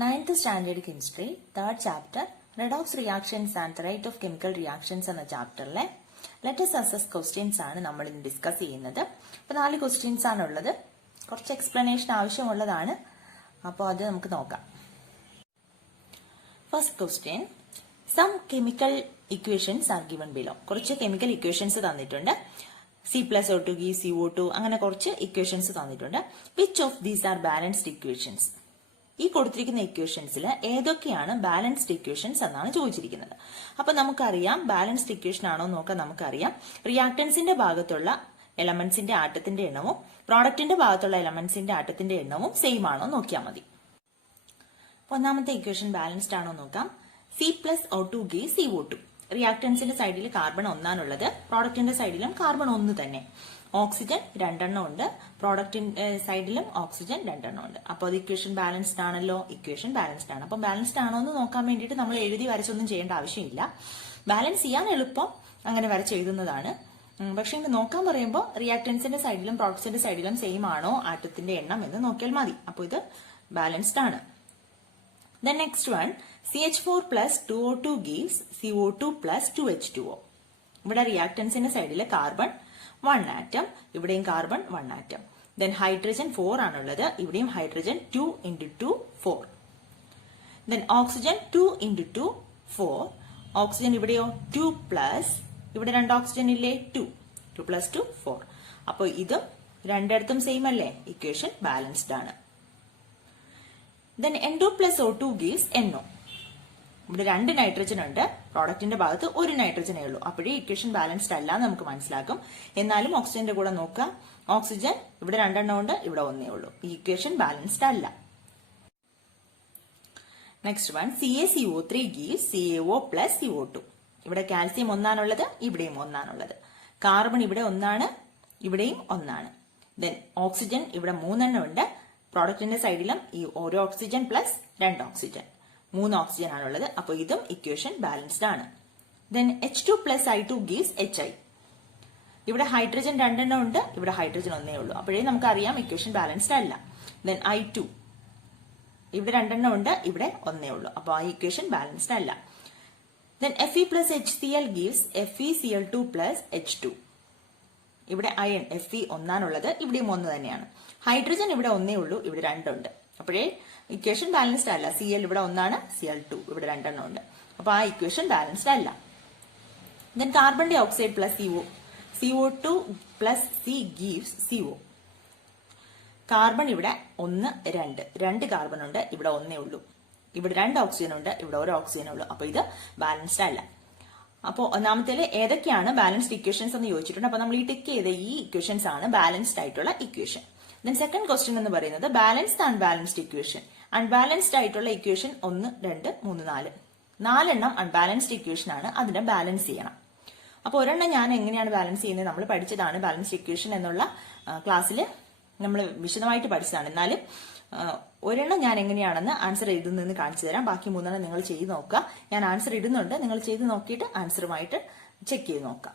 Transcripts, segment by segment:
9th Standard Chemistry, 3rd chapter, Redox Reactions and the Rate of Chemical Reactions എന്ന ചാപ്റ്ററിലെ let's assess questions ആണ് നമ്മൾ ഇന്ന് discuss ചെയ്യുന്നത്. അപ്പോൾ 4 ക്വസ്റ്റ്യൻസ് ആണുള്ളത്. കുറച്ച് എക്സ്പ്ലനേഷൻ ആവശ്യമുള്ളതാണ്. അപ്പോൾ അത് നമുക്ക് നോക്കാം. First question, some chemical equations are given below. കുറച്ച് കെമിക്കൽ ഇക്വേഷൻസ് തന്നിട്ടുണ്ട്. C+O2 CO2 അങ്ങനെ കുറച്ച് ഇക്വേഷൻസ് തന്നിട്ടുണ്ട്. Which of these are balanced equations? ഈ കൊടുത്തിരിക്കുന്ന ഇക്വേഷൻസിൽ ഏതൊക്കെയാണ് ബാലൻസ്ഡ് ഇക്വേഷൻസ് എന്നാണ് ചോദിച്ചിരിക്കുന്നത്. അപ്പൊ നമുക്കറിയാം ബാലൻസ്ഡ് ഇക്വേഷൻ ആണോ നോക്കാൻ നമുക്കറിയാം. റിയാക്ടൻസിന്റെ ഭാഗത്തുള്ള എലമെന്റ്സിന്റെ ആറ്റത്തിന്റെ എണ്ണവും പ്രോഡക്റ്റിന്റെ ഭാഗത്തുള്ള എലമെന്റ്സിന്റെ ആറ്റത്തിന്റെ എണ്ണവും സെയിം ആണോ നോക്കിയാൽ മതി. ഒന്നാമത്തെ ഇക്വേഷൻ ബാലൻസ്ഡ് ആണോ നോക്കാം. C+O2 CO2. റിയാക്ടൻസിന്റെ സൈഡിൽ കാർബൺ ഒന്നാണുള്ളത്, പ്രോഡക്റ്റിന്റെ സൈഡിലും കാർബൺ ഒന്ന് തന്നെ. ഓക്സിജൻ 2 ഉണ്ട്, പ്രോഡക്റ്റിന്റെ സൈഡിലും ഓക്സിജൻ 2 ഉണ്ട്. അപ്പോൾ അത് ഇക്വേഷൻ ബാലൻസ്ഡ് ആണല്ലോ. ഇക്വേഷൻ ബാലൻസ്ഡ് ആണ്. അപ്പം ബാലൻസ്ഡ് ആണോ എന്ന് നോക്കാൻ വേണ്ടിയിട്ട് നമ്മൾ എഴുതി വരച്ചൊന്നും ചെയ്യേണ്ട ആവശ്യമില്ല. ബാലൻസ് ചെയ്യാൻ എളുപ്പം അങ്ങനെ വരച്ച് എഴുതുന്നതാണ്. പക്ഷെ നോക്കാൻ പറയുമ്പോൾ റിയാക്ടൻസിന്റെ സൈഡിലും പ്രോഡക്ട്സിന്റെ സൈഡിലും സെയിം ആണോ ആറ്റത്തിന്റെ എണ്ണം എന്ന് നോക്കിയാൽ മതി. അപ്പോൾ ഇത് ബാലൻസ്ഡ് ആണ്. The next one, CH4 plus 2O2 gives CO2 plus 2H2O. ഇവിടെ റിയാക്ടൻസിന്റെ സൈഡിൽ കാർബൺ 1 ആറ്റം, ഇവിടെയും കാർബൺ 1 ആറ്റം. ദെൻ ഹൈഡ്രജൻ 4 ആണുള്ളത്, ഇവിടെയും hydrogen 2 into 2 4. Then oxygen 2 into 2 4. Oxygen ഇവിടെയോ 2 പ്ലസ്, ഇവിടെ 2 ഓക്സിജൻ ഇല്ലേ 2 പ്ലസ് 2 4. അപ്പോൾ ഇതും രണ്ടിടത്തും സെയിം അല്ലേ. ഇക്വേഷൻ ബാലൻസ്ഡ് ആണ്. Then N2 plus O2 gives NO. ഇവിടെ 2 നൈട്രജൻ ഉണ്ട്, പ്രോഡക്റ്റിന്റെ ഭാഗത്ത് 1 നൈട്രജനേ ഉള്ളൂ. അപ്പോഴേ ഇക്വേഷൻ ബാലൻസ്ഡ് അല്ല നമുക്ക് മനസ്സിലാക്കും. എന്നാലും ഓക്സിജന്റെ കൂടെ നോക്കാം. ഓക്സിജൻ ഇവിടെ 2 ഉണ്ട്, ഇവിടെ 1 ഉള്ളൂ. ഈ ഇക്വേഷൻ ബാലൻസ്ഡ് അല്ല. Next one, CaCO3 gives CaO plus CO2. ഇവിടെ കാൽസ്യം ഒന്നാണുള്ളത്, ഇവിടെയും ഒന്നാണുള്ളത്. കാർബൺ ഇവിടെ ഒന്നാണ്, ഇവിടെയും ഒന്നാണ്. ദെൻ ഓക്സിജൻ ഇവിടെ 3 ഉണ്ട്, പ്രോഡക്റ്റിന്റെ സൈഡിലും ഈ ഓരോ ഓക്സിജൻ പ്ലസ് 2 ഓക്സിജൻ 3 ഓക്സിജൻ ആണുള്ളത്. അപ്പോൾ ഇതും ഇക്വേഷൻ ബാലൻസ്ഡ് ആണ്. Then H2 plus I2 gives HI. ഇവിടെ ഹൈഡ്രജൻ 2 ഉണ്ട്, ഇവിടെ ഹൈഡ്രജൻ 1 ഉള്ളൂ. അപ്പോഴേ നമുക്കറിയാം ഇക്വേഷൻ ബാലൻസ്ഡ് അല്ല. ദെൻ I2 ഇവിടെ 2 ഉണ്ട്, ഇവിടെ 1 ഉള്ളൂ. അപ്പോൾ ആ ഇക്വേഷൻ ബാലൻസ്ഡ് അല്ല. Then Fe plus HCl gives FeCl2 plus H2. ഇവിടെ അയൺ Fe ഒന്നാണുള്ളത്, ഇവിടെയും 1 തന്നെയാണ്. ഹൈഡ്രജൻ ഇവിടെ 1 ഉള്ളൂ, ഇവിടെ 2 ഉണ്ട്. അപ്പോഴേ ഇക്വേഷൻ ബാലൻസ്ഡ് അല്ല. Cl ഇവിടെ 1 Cl2 ഇവിടെ 2 ഉണ്ട്. അപ്പൊ ആ ഇക്വേഷൻ ബാലൻസ്ഡ് അല്ല. Then carbon dioxide plus CO2 plus C gives CO. Carbon ഇവിടെ 1 2 കാർബൺ ഉണ്ട്, ഇവിടെ 1 ഉള്ളൂ. ഇവിടെ 2 ഓക്സിജൻ ഉണ്ട്, ഇവിടെ 1 ഓക്സിജൻ ഉള്ളൂ. അപ്പൊ ഇത് ബാലൻസ്ഡ് അല്ല. അപ്പോൾ ഒന്നാമത്തേല് ഏതൊക്കെയാണ് ബാലൻസ്ഡ് ഇക്വേഷൻസ് എന്ന് ചോദിച്ചിട്ടുണ്ട്. അപ്പൊ നമ്മൾ ഈ ടിക്ക് ചെയ്ത ഈ ഇക്വേഷൻസ് ആണ് ബാലൻസ്ഡ് ആയിട്ടുള്ള ഇക്വേഷൻ. ദെൻ സെക്കൻഡ് ക്വസ്റ്റ്യൻ എന്ന് പറയുന്നത് ബാലൻസ്ഡ് അൺബാലൻസ്ഡ് ഇക്വേഷൻ. അൺബാലൻസ്ഡ് ആയിട്ടുള്ള ഇക്വേഷൻ 1 2 3 4 4 അൺബാലൻസ്ഡ് ഇക്വേഷൻ ആണ്. അതിനെ ബാലൻസ് ചെയ്യണം. അപ്പോൾ ഒരെണ്ണം ഞാൻ എങ്ങനെയാണ് ബാലൻസ് ചെയ്യുന്നത് നമ്മൾ പഠിച്ചതാണ്. ബാലൻസ്ഡ് ഇക്വേഷൻ എന്നുള്ള ക്ലാസ്സിൽ നമ്മൾ വിശദമായിട്ട് പഠിച്ചതാണ്. എന്നാലും ഒരെണ്ണം ഞാൻ എങ്ങനെയാണെന്ന് ആൻസർ എഴുതുന്നതെന്ന് കാണിച്ചു തരാം. ബാക്കി 3 നിങ്ങൾ ചെയ്ത് നോക്കുക. ഞാൻ ആൻസർ ഇടുന്നുണ്ട്, നിങ്ങൾ ചെയ്ത് നോക്കിയിട്ട് ആൻസറുമായിട്ട് ചെക്ക് ചെയ്ത് നോക്കാം.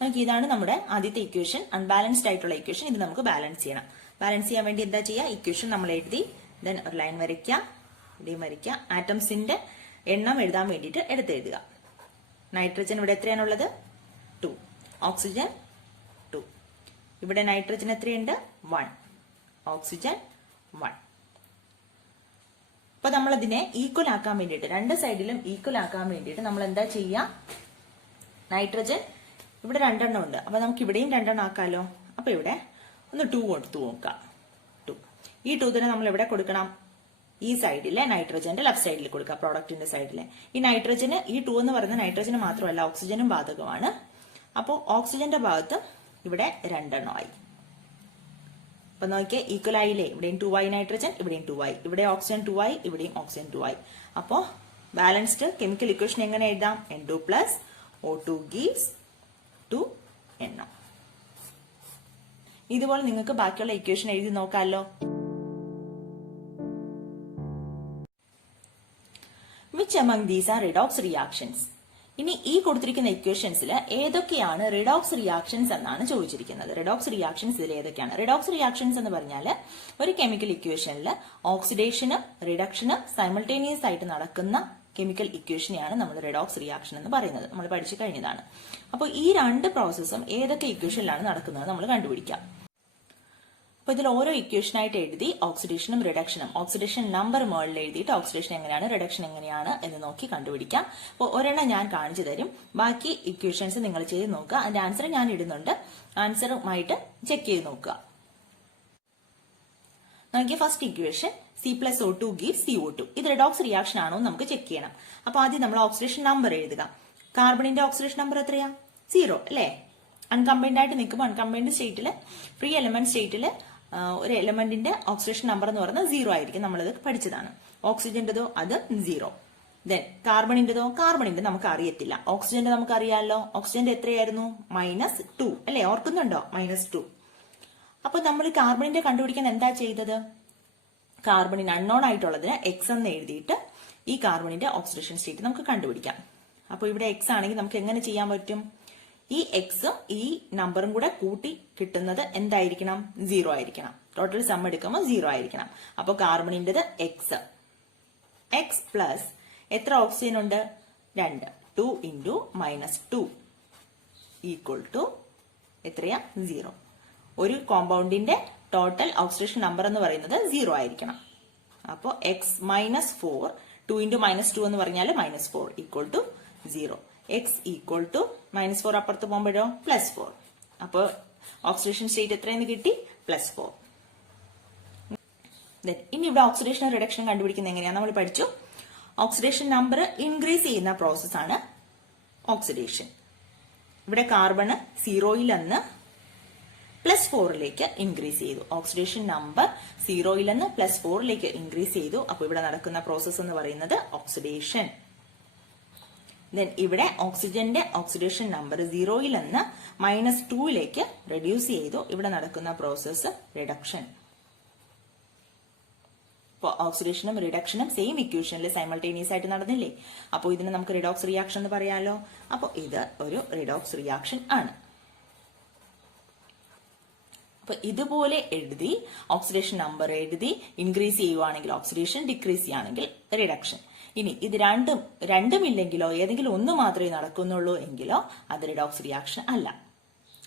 നമുക്ക് ഇതാണ് നമ്മുടെ ആദ്യത്തെ ഇക്വേഷൻ, അൺബാലൻസ്ഡ് ആയിട്ടുള്ള ഇക്വേഷൻ. ഇത് നമുക്ക് ബാലൻസ് ചെയ്യണം. ബാലൻസ് ചെയ്യാൻ വേണ്ടി എന്താ ചെയ്യുക, ഇക്വേഷൻ നമ്മൾ എഴുതി, ദെൻ ഒരു ലൈൻ വരയ്ക്കുക, ഇവിടെയും വരയ്ക്കുക. ആറ്റംസിന്റെ എണ്ണം എഴുതാൻ വേണ്ടിയിട്ട് എടുത്തെഴുതുക. നൈട്രജൻ ഇവിടെ എത്രയാണുള്ളത് 2, ഓക്സിജൻ 2, ഇവിടെ നൈട്രജൻ എത്രയുണ്ട് 1, ഓക്സിജൻ 1. അപ്പൊ നമ്മളതിനെ ഈക്വൽ ആക്കാൻ വേണ്ടിയിട്ട്, 2 സൈഡിലും ഈക്വൽ ആക്കാൻ വേണ്ടിയിട്ട് നമ്മൾ എന്താ ചെയ്യുക, നൈട്രജൻ ഇവിടെ 2 ഉണ്ട്, അപ്പൊ നമുക്ക് ഇവിടെയും 2 ആക്കാലോ. അപ്പൊ ഇവിടെ ഒന്ന് 2 കൊടുത്തു നോക്കാം. 2 ഈ 2 തന്നെ നമ്മൾ എവിടെ കൊടുക്കണം, ഈ സൈഡിലെ നൈട്രജന്റെ ലെഫ്റ്റ് സൈഡിൽ കൊടുക്കുക, പ്രോഡക്റ്റിന്റെ സൈഡിലെ. ഈ നൈട്രജന് ഈ 2 എന്ന് പറയുന്ന നൈട്രജന് മാത്രമല്ല ഓക്സിജനും ബാധകമാണ്. അപ്പോൾ ഓക്സിജന്റെ ഭാഗത്ത് ഇവിടെ 2 ആയി. അപ്പൊ നോക്കിയേ ഈക്വൽ ആയില്ലേ. ഇവിടെയും 2 നൈട്രജൻ, ഇവിടെയും 2 ഇവിടെ ഓക്സിജൻ 2 ഇവിടെയും ഓക്സിജൻ 2 അപ്പോ ബാലൻസ്ഡ് കെമിക്കൽ ഇക്വേഷൻ എങ്ങനെ എഴുതാം, N2 plus O2 gives 2NO. ഇതുപോലെ നിങ്ങൾക്ക് ബാക്കിയുള്ള ഇക്വേഷൻ എഴുതി നോക്കാമല്ലോ. Which among these are redox reactions? ഇനി ഈ കൊടുത്തിരിക്കുന്ന ഇക്വേഷൻസിൽ ഏതൊക്കെയാണ് റിഡോക്സ് റിയാക്ഷൻസ് എന്നാണ് ചോദിച്ചിരിക്കുന്നത്. റിഡോക്സ് റിയാക്ഷൻസ് ഇതിൽ ഏതൊക്കെയാണ്? റിഡോക്സ് റിയാക്ഷൻസ് എന്ന് പറഞ്ഞാൽ ഒരു കെമിക്കൽ ഇക്വേഷനിൽ ഓക്സിഡേഷനും റിഡക്ഷനും സൈമൾട്ടേനിയസ് ആയിട്ട് നടക്കുന്ന കെമിക്കൽ ഇക്വേഷനെയാണ് നമ്മൾ റിഡോക്സ് റിയാക്ഷൻ എന്ന് പറയുന്നത്. നമ്മൾ പഠിച്ചു കഴിഞ്ഞതാണ്. അപ്പോൾ ഈ രണ്ട് പ്രോസസ്സും ഏതൊക്കെ ഇക്വേഷനിലാണ് നടക്കുന്നത് നമ്മൾ കണ്ടുപിടിക്കാം. അപ്പൊ ഇതിൽ ഓരോ ഇക്വേഷനായിട്ട് എഴുതി ഓക്സിഡേഷനും റിഡക്ഷനും, ഓക്സിഡേഷൻ നമ്പർ മുകളിൽ എഴുതിയിട്ട് ഓക്സിഡേഷൻ എങ്ങനെയാണ് റിഡക്ഷൻ എങ്ങനെയാണ് എന്ന് നോക്കി കണ്ടുപിടിക്കാം. അപ്പോൾ ഒരെണ്ണം ഞാൻ കാണിച്ചു തരും, ബാക്കി ഇക്വേഷൻസ് നിങ്ങൾ ചെയ്ത് നോക്കുക. അതിന്റെ ആൻസർ ഞാൻ ഇടുന്നുണ്ട്, ആൻസറുമായിട്ട് ചെക്ക് ചെയ്ത് നോക്കുക. നോക്കിയ first equation C+O2 gives CO2. ഇത് റിഡോക്സ് റിയാക്ഷൻ ആണോ നമുക്ക് ചെക്ക് ചെയ്യണം. അപ്പൊ ആദ്യം നമ്മൾ ഓക്സിഡേഷൻ നമ്പർ എഴുതുക. കാർബണിന്റെ ഓക്സിഡേഷൻ നമ്പർ എത്രയാ? 0 അല്ലേ? അൺകമ്പൈൻഡ് ആയിട്ട് നിൽക്കുമ്പോൾ അൺകമ്പൈൻഡ് സ്റ്റേറ്റില്, ഫ്രീ എലമെന്റ് സ്റ്റേറ്റില് ഒരു എലമെന്റിന്റെ ഓക്സിഡേഷൻ നമ്പർ എന്ന് പറയുന്നത് 0 ആയിരിക്കും. നമ്മളത് പഠിച്ചതാണ്. ഓക്സിജന്റെതോ അത് 0. ദെൻ കാർബണിന്റെതോ, കാർബണിന്റെ നമുക്ക് അറിയത്തില്ല. ഓക്സിജന്റെ നമുക്ക് അറിയാമല്ലോ. ഓക്സിജന്റെ എത്രയായിരുന്നു? -2 അല്ലേ? ഓർക്കുന്നുണ്ടോ? -2. അപ്പൊ നമ്മൾ കാർബണിന്റെ കണ്ടുപിടിക്കാൻ എന്താ ചെയ്തത്? കാർബണിന് അൺനോൺ ആയിട്ടുള്ളതിന് എക്സ് എന്ന് എഴുതിയിട്ട് ഈ കാർബണിന്റെ ഓക്സിഡേഷൻ സ്റ്റേറ്റ് നമുക്ക് കണ്ടുപിടിക്കാം. അപ്പൊ ഇവിടെ എക്സ് ആണെങ്കിൽ നമുക്ക് എങ്ങനെ ചെയ്യാൻ പറ്റും? ഈ എക്സും ഈ നമ്പറും കൂടെ കൂട്ടി കിട്ടുന്നത് എന്തായിരിക്കണം? 0 ആയിരിക്കണം. ടോട്ടൽ സം എടുക്കുമ്പോൾ 0 ആയിരിക്കണം. അപ്പൊ കാർബണിന്റെത് എക്സ്, എക്സ് പ്ലസ് എത്ര ഓക്സിജൻ ഉണ്ട്? 2. 2 ഇൻറ്റു -2 ഈക്വൽ ടു എത്രയാ? 0. ഒരു കോമ്പൗണ്ടിന്റെ ടോട്ടൽ ഓക്സിഡേഷൻ നമ്പർ എന്ന് പറയുന്നത് 0 ആയിരിക്കണം. അപ്പോൾ എക്സ് -4, 2 ഇൻറ്റു -2 എന്ന് പറഞ്ഞാൽ -4 equal to 0. X equal to -4 അപ്പുറത്ത് പോകുമ്പോഴോ +4. അപ്പോൾ ഓക്സിഡേഷൻ സ്റ്റേറ്റ് എത്രയെന്ന് കിട്ടി? +4. ഇനി ഇവിടെ ഓക്സിഡേഷൻ റിഡക്ഷൻ കണ്ടുപിടിക്കുന്നത് എങ്ങനെയാണ് നമ്മൾ പഠിച്ചു. ഓക്സിഡേഷൻ നമ്പർ ഇൻക്രീസ് ചെയ്യുന്ന പ്രോസസ്സാണ് ഓക്സിഡേഷൻ. ഇവിടെ കാർബൺ 0യിൽ നിന്ന് +4ലേക്ക് ഇൻക്രീസ് ചെയ്തു. ഓക്സിഡേഷൻ നമ്പർ 0യിൽ നിന്ന് +4ലേക്ക് ഇൻക്രീസ് ചെയ്തു. അപ്പൊ ഇവിടെ നടക്കുന്ന പ്രോസസ് എന്ന് പറയുന്നത് ഓക്സിഡേഷൻ. ദെൻ ഇവിടെ ഓക്സിജന്റെ ഓക്സിഡേഷൻ നമ്പർ 0യിൽ നിന്ന് -2ലേക്ക് റെഡ്യൂസ് ചെയ്തു. ഇവിടെ നടക്കുന്ന പ്രോസസ് റിഡക്ഷൻ. ഇപ്പോൾ ഓക്സിഡേഷനും റിഡക്ഷനും സെയിം ഇക്വേഷനിൽ സൈമൾട്ടേനിയസ് ആയിട്ട് നടന്നില്ലേ? അപ്പോൾ ഇതിന് നമുക്ക് റിഡോക്സ് റിയാക്ഷൻ എന്ന് പറയാലോ. അപ്പോൾ ഇത് ഒരു റിഡോക്സ് റിയാക്ഷൻ ആണ്. അപ്പൊ ഇതുപോലെ എഴുതി ഓക്സിഡേഷൻ നമ്പർ എഴുതി ഇൻക്രീസ് ചെയ്യുവാണെങ്കിൽ ഓക്സിഡേഷൻ, ഡിക്രീസ് ചെയ്യുകയാണെങ്കിൽ റിഡക്ഷൻ. ഇനി ഇത് രണ്ടും ഇല്ലെങ്കിലോ ഏതെങ്കിലും ഒന്ന് മാത്രമേ നടക്കുന്നുള്ളൂ എങ്കിലോ അത് റിഡോക്സ് റിയാക്ഷൻ അല്ല.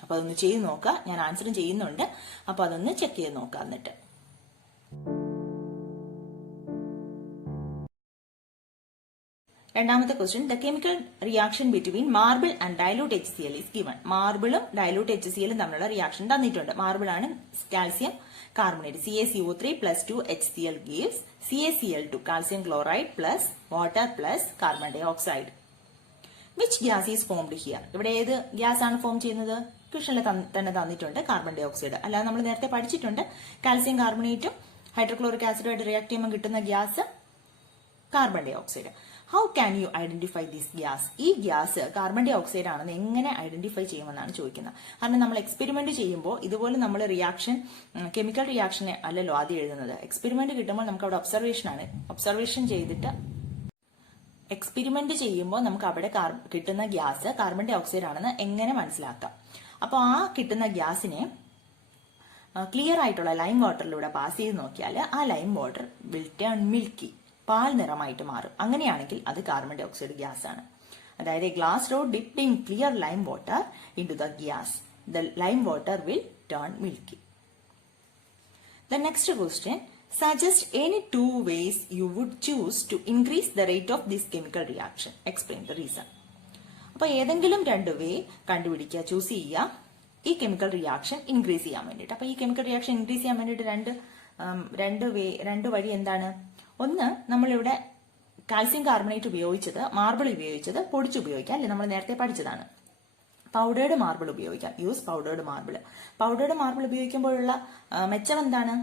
അപ്പൊ അതൊന്ന് ചെയ്ത് നോക്കുക. ഞാൻ ആൻസറും ചെയ്യുന്നുണ്ട്. അപ്പൊ അതൊന്ന് ചെക്ക് ചെയ്ത് നോക്കാം. എന്നിട്ട് രണ്ടാമത്തെ question, the chemical reaction between marble and dilute HCl is given. മാർബിളും ഡൈലൂട്ട് HCl തമ്മിലുള്ള റിയാക്ഷൻ തന്നിട്ടുണ്ട്. മാർബിൾ ആണ് calcium carbonate, CaCO3 + 2 HCl gives CaCl2, calcium chloride plus water plus carbon dioxide. Which gas is formed here? ഇവിടെ ഏത് gas ആണ് form ചെയ്യുന്നത്? ക്വസ്റ്റനിൽ തന്നെ തന്നിട്ടുണ്ട് കാർബൺ ഡൈ ഓക്സൈഡ്. അല്ലാതെ നമ്മൾ നേരത്തെ പഠിച്ചിട്ടുണ്ട് കാൽസ്യം കാർബണേറ്റും ഹൈഡ്രോക്ലോറിക് ആസിഡുമായിട്ട് റിയാക്ട് ചെയ്യുമ്പോൾ കിട്ടുന്ന gas carbon dioxide. How can you identify this gas? ഈ ഗ്യാസ് കാർബൺ ഡൈ ഓക്സൈഡ് ആണെന്ന് എങ്ങനെ ഐഡന്റിഫൈ ചെയ്യുമെന്നാണ് ചോദിക്കുന്നത്. കാരണം നമ്മൾ എക്സ്പെരിമെന്റ് ചെയ്യുമ്പോൾ ഇതുപോലെ നമ്മൾ റിയാക്ഷൻ, കെമിക്കൽ റിയാക്ഷനെ അല്ലല്ലോ ആദ്യം എഴുതുന്നത്. എക്സ്പെരിമെന്റ് കിട്ടുമ്പോൾ നമുക്ക് അവിടെ ഒബ്സർവേഷൻ ആണ്. ഒബ്സർവേഷൻ ചെയ്തിട്ട് എക്സ്പെരിമെന്റ് ചെയ്യുമ്പോൾ നമുക്ക് അവിടെ കിട്ടുന്ന ഗ്യാസ് കാർബൺ ഡൈ ഓക്സൈഡ് ആണെന്ന് എങ്ങനെ മനസ്സിലാക്കാം? അപ്പോൾ ആ കിട്ടുന്ന ഗ്യാസിനെ ക്ലിയർ ആയിട്ടുള്ള ലൈം വാട്ടറിലൂടെ പാസ് ചെയ്ത് നോക്കിയാൽ ആ lime water will turn milky, പാൽ നിറമായിട്ട് മാറും. അങ്ങനെയാണെങ്കിൽ അത് കാർബൺ ഡൈ ഓക്സൈഡ് ഗ്യാസ് ആണ്. അതായത് glass rod dipped in clear lime water into the gas, the lime water will turn milky. The next question, suggest any 2 ways you would choose to increase the rate of this chemical reaction. Explain the reason. അപ്പൊ ഏതെങ്കിലും 2 വേ കണ്ടുപിടിക്കുക, choose ചെയ്യുക ഈ chemical reaction increase ചെയ്യാൻ വേണ്ടിയിട്ട്. അപ്പൊ ഈ chemical reaction increase ചെയ്യാൻ വേണ്ടിയിട്ട് രണ്ട് വഴി എന്താണ്? ഒന്ന്, നമ്മളിവിടെ കാൽസ്യം കാർബണേറ്റ് ഉപയോഗിച്ചത്, മാർബിൾ ഉപയോഗിച്ചത് പൊടിച്ചുപയോഗിക്കാം അല്ലെ? നമ്മൾ നേരത്തെ പഠിച്ചതാണ്. പൗഡേർഡ് മാർബിൾ ഉപയോഗിക്കാം. Use powdered marble. Powdered marble ഉപയോഗിക്കുമ്പോഴുള്ള മെച്ചം എന്താണ്?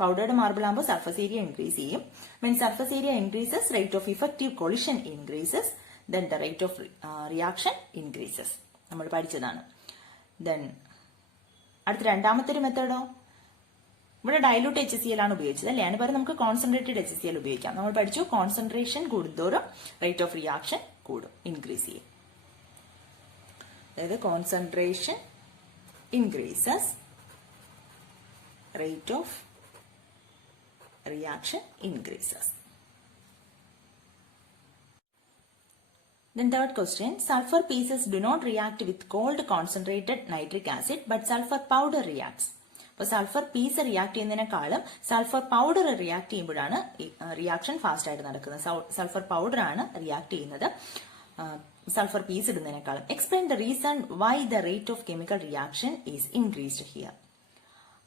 പൗഡേർഡ് മാർബിൾ ആകുമ്പോൾ സർഫസ് ഏരിയ ഇൻക്രീസ് ചെയ്യും. When surface area increases, rate of effective collision increases, then the rate of reaction increases. നമ്മൾ പഠിച്ചതാണ്. ദെൻ അടുത്ത രണ്ടാമത്തെ ഒരു മെത്തേഡോ, ഇവിടെ ഡൈലൂട്ട് HCl ആണ് ഉപയോഗിച്ചത് അല്ലേ? അതിന് പകരം നമുക്ക് കോൺസെൻട്രേറ്റഡ് HCl ഉപയോഗിക്കാം. നമ്മൾ പഠിച്ചു കോൺസെൻട്രേഷൻ കൂടുന്തോറും റേറ്റ് ഓഫ് റിയാക്ഷൻ കൂടും, ഇൻക്രീസ് ചെയ്യും. അതായത് concentration increases, rate of reaction increases. Then third question, sulfur pieces do not react with cold concentrated nitric acid but sulfur powder reacts. അപ്പോൾ സൾഫർ പീസ് റിയാക്ട് ചെയ്യുന്നതിനേക്കാളും sulphur powder react ചെയ്യുമ്പോഴാണ് reaction fast ആയിട്ട് നടക്കുന്നത്. Sulphur powder ആണ് react ചെയ്യുന്നത് sulphur piece ഇടുന്നതിനേക്കാളും. Explain the reason why the rate of chemical reaction is increased here.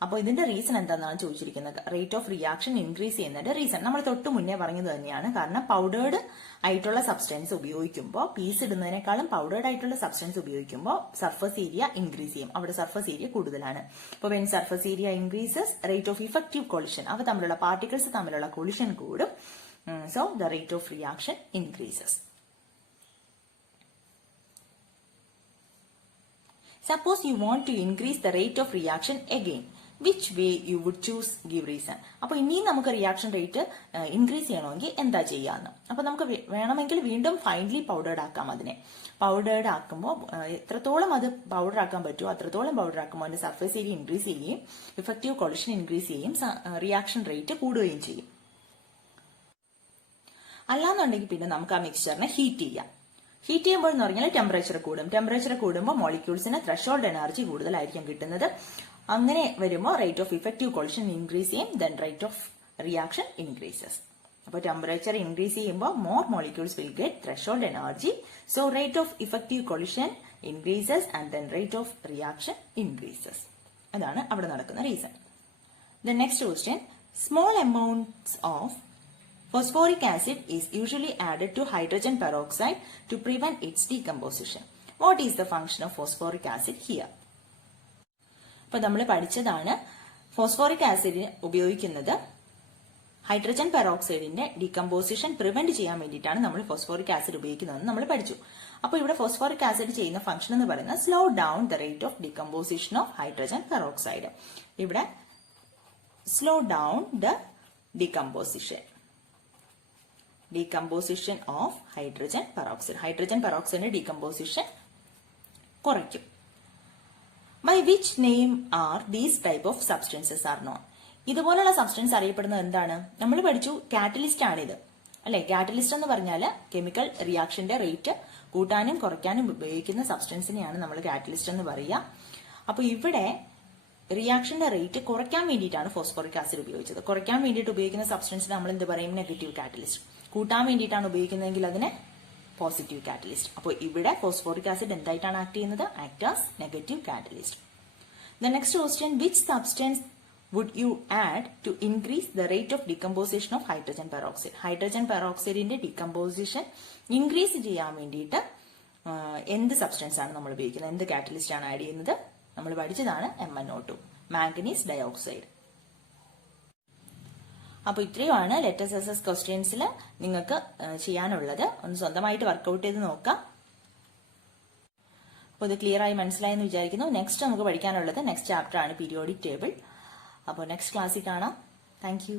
അപ്പോൾ ഇതിന്റെ റീസൺ എന്താണെന്നാണ് ചോദിച്ചിരിക്കുന്നത്. റേറ്റ് ഓഫ് റിയാക്ഷൻ ഇൻക്രീസ് ചെയ്യുന്നതിന്റെ റീസൺ നമ്മൾ തൊട്ട് മുന്നേ പറഞ്ഞത് തന്നെയാണ്. കാരണം പൗഡേർഡ് ആയിട്ടുള്ള സബ്സ്റ്റൻസ് ഉപയോഗിക്കുമ്പോൾ, പീസ് ഇടുന്നതിനേക്കാളും പൗഡേർഡ് ആയിട്ടുള്ള സബ്സ്റ്റൻസ് ഉപയോഗിക്കുമ്പോൾ സർഫസ് ഏരിയ ഇൻക്രീസ് ചെയ്യും. അവിടെ സർഫസ് ഏരിയ കൂടുതലാണ്. അപ്പോൾ when surface area increases, rate of effective collision, അവ തമ്മിലുള്ള പാർട്ടിക്കിൾസ് തമ്മിലുള്ള കൊളിഷൻ കൂടും. So the rate of reaction increases. Suppose you want to increase the rate of reaction again. Which way you would choose? Give reason. അപ്പോൾ ഇനിയും നമുക്ക് reaction rate increase ചെയ്യണമെങ്കിൽ എന്താ ചെയ്യാന്ന്. അപ്പൊ നമുക്ക് വേണമെങ്കിൽ വീണ്ടും ഫൈനലി പൗഡേർഡ് ആക്കാം. അതിനെ പൗഡേർഡ് ആക്കുമ്പോൾ എത്രത്തോളം അത് പൗഡർ ആക്കാൻ പറ്റുമോ അത്രത്തോളം പൗഡർ ആക്കുമ്പോൾ അതിന്റെ സർഫേസ് ഏരിയ ഇൻക്രീസ് ചെയ്യുകയും ഇഫക്റ്റീവ് കൊളിഷൻ ഇൻക്രീസ് ചെയ്യുകയും റിയാക്ഷൻ റേറ്റ് കൂടുകയും ചെയ്യും. അല്ലാന്നുണ്ടെങ്കിൽ പിന്നെ നമുക്ക് ആ മിക്സ്ചറിനെ ഹീറ്റ് ചെയ്യാം. ഹീറ്റ് ചെയ്യുമ്പോൾ എന്ന് പറഞ്ഞാൽ ടെമ്പറേച്ചർ കൂടും. ടെമ്പറേച്ചർ കൂടുമ്പോൾ മോളിക്യൂൾസിന് ത്രെഷോൾഡ് എനർജി കൂടുതലായിരിക്കും കിട്ടുന്നത്. അങ്ങനെ വരുമ്പോൾ rate of effective collision increase ചെയ്യും. Then rate of reaction increases. അപ്പോൾ ടെമ്പറേച്ചർ ഇൻക്രീസ് ചെയ്യുമ്പോൾ more molecules will get threshold energy. So rate of effective collision increases and then rate of reaction increases. അതാണ് അവിടെ നടക്കുന്ന reason. The next question, small amounts of phosphoric acid is usually added to hydrogen peroxide to prevent its decomposition. What is the function of phosphoric acid here? അപ്പോൾ നമ്മൾ പഠിച്ചതാണ് phosphoric acid ഉപയോഗിക്കുന്നത് hydrogen പെറോക്സൈഡിന്റെ decomposition prevent ചെയ്യാൻ വേണ്ടിയിട്ടാണ് നമ്മൾ phosphoric acid ഉപയോഗിക്കുന്നതെന്ന് നമ്മൾ പഠിച്ചു. അപ്പോൾ ഇവിടെ ഫോസ്ഫോറിക് ആസിഡ് ചെയ്യുന്ന ഫംഗ്ഷൻ എന്ന് പറയുന്നത് slow down the rate of decomposition of hydrogen peroxide. ഇവിടെ slow down the decomposition of hydrogen peroxide. Hydrogen പെറോക്സൈഡിന്റെ ഡീകമ്പോസിഷൻ കുറയ്ക്കും. By which name are these type of substances are known. ഇതുപോലുള്ള substance അറിയപ്പെടുന്നത് എന്താണ്? നമ്മൾ പഠിച്ചു കാറ്റലിസ്റ്റ് ആണിത് അല്ലെ. കാറ്റലിസ്റ്റ് എന്ന് പറഞ്ഞാൽ കെമിക്കൽ റിയാക്ഷന്റെ റേറ്റ് കൂട്ടാനും കുറയ്ക്കാനും ഉപയോഗിക്കുന്ന സബ്സ്റ്റൻസിനെയാണ് നമ്മൾ കാറ്റലിസ്റ്റ് എന്ന് പറയുക. അപ്പൊ ഇവിടെ റിയാക്ഷന്റെ റേറ്റ് കുറയ്ക്കാൻ വേണ്ടിയിട്ടാണ് ഫോസ്ഫോറിക് ആസിഡ് ഉപയോഗിച്ചത്. കുറയ്ക്കാൻ വേണ്ടിയിട്ട് ഉപയോഗിക്കുന്ന സബ്സ്റ്റൻസിന് നമ്മൾ എന്ത് പറയും? Negative catalyst. കൂട്ടാൻ വേണ്ടിയിട്ടാണ് ഉപയോഗിക്കുന്നതെങ്കിൽ അതിനെ പോസിറ്റീവ് കാറ്റലിസ്റ്റ്. അപ്പോൾ ഇവിടെ ഫോസ്ഫോറിക് ആസിഡ് എന്തായിട്ടാണ് ആക്ട് ചെയ്യുന്നത്? Act as negative catalyst. The next question, which substance would you add to increase the rate of decomposition of hydrogen peroxide. Hydrogen പെറോക്സൈഡിന്റെ ഡികമ്പോസിഷൻ ഇൻക്രീസ് ചെയ്യാൻ വേണ്ടിയിട്ട് എന്ത് സബ്സ്റ്റൻസ് ആണ് നമ്മൾ ഉപയോഗിക്കുന്നത്? എന്ത് കാറ്റലിസ്റ്റ് ആണ് ആഡ് ചെയ്യുന്നത്? നമ്മൾ പഠിച്ചതാണ് MnO2, മാംഗനീസ് ഡയോക്സൈഡ്. അപ്പോൾ ഇത്രയുമാണ് ലെറ്റസ് എസ് ക്വസ്റ്റ്യൻസിൽ നിങ്ങൾക്ക് ചെയ്യാനുള്ളത്. ഒന്ന് സ്വന്തമായിട്ട് വർക്ക്ഔട്ട് ചെയ്ത് നോക്കാം. അപ്പോൾ ഇത് ക്ലിയർ ആയി മനസ്സിലായെന്ന് വിചാരിക്കുന്നു. നെക്സ്റ്റ് നമുക്ക് പഠിക്കാനുള്ളത് നെക്സ്റ്റ് ചാപ്റ്റർ ആണ് പീരിയോഡിക് ടേബിൾ. അപ്പോൾ നെക്സ്റ്റ് ക്ലാസ്സിൽ കാണാം. Thank you.